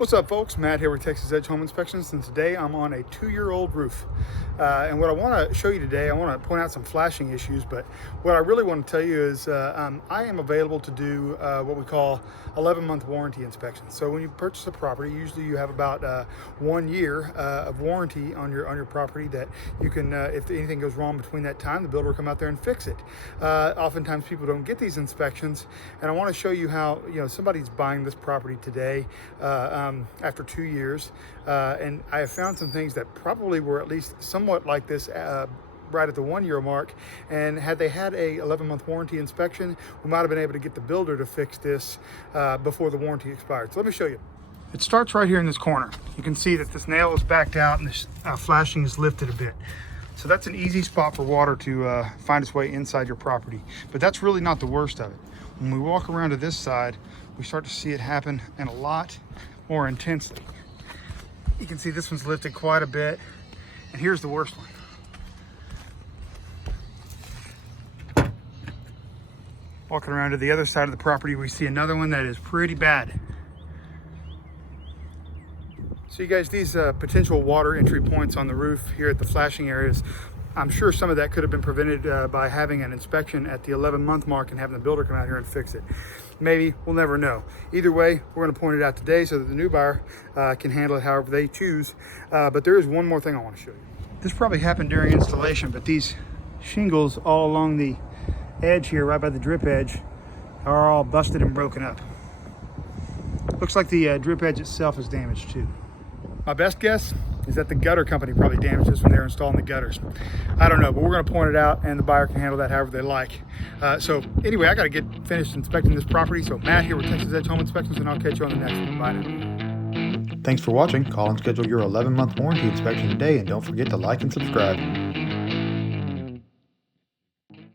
What's up, folks? Matt here with Texas Edge Home Inspections, and today I'm on a 2-year-old roof. And what I want to show you today, I want to point out some flashing issues, but what I really want to tell you is I am available to do what we call 11-month warranty inspections. So when you purchase a property, usually you have about 1 year of warranty on your property that you can, if anything goes wrong between that time, the builder will come out there and fix it. Oftentimes people don't get these inspections, and I want to show you how somebody's buying this property today after 2 years, and I have found some things that probably were at least somewhat like this right at the 1 year mark, and had they had a 11-month warranty inspection, we might have been able to get the builder to fix this before the warranty expired. So let me show you. It starts right here in this corner. You can see that this nail is backed out and this flashing is lifted a bit. So that's an easy spot for water to find its way inside your property. But that's really not the worst of it. When we walk around to this side, we start to see it happen and a lot more intensely. You can see this one's lifted quite a bit, and here's the worst one. Walking around to the other side of the property, we see another one that is pretty bad. So you guys, these potential water entry points on the roof here at the flashing areas, I'm sure some of that could have been prevented by having an inspection at the 11-month mark and having the builder come out here and fix it. Maybe, we'll never know. Either way, we're going to point it out today so that the new buyer can handle it however they choose. But there is one more thing I want to show you. This probably happened during installation, but these shingles all along the edge here, right by the drip edge, are all busted and broken up. Looks like the drip edge itself is damaged too. My best guess is that the gutter company probably damaged this when they were installing the gutters. I don't know, but we're going to point it out, and the buyer can handle that however they like. So anyway, I got to get finished inspecting this property. So Matt here with Texas Edge Home Inspections, and I'll catch you on the next one. Bye now. Thanks for watching. Call and schedule your 11-month warranty inspection today, and don't forget to like and subscribe.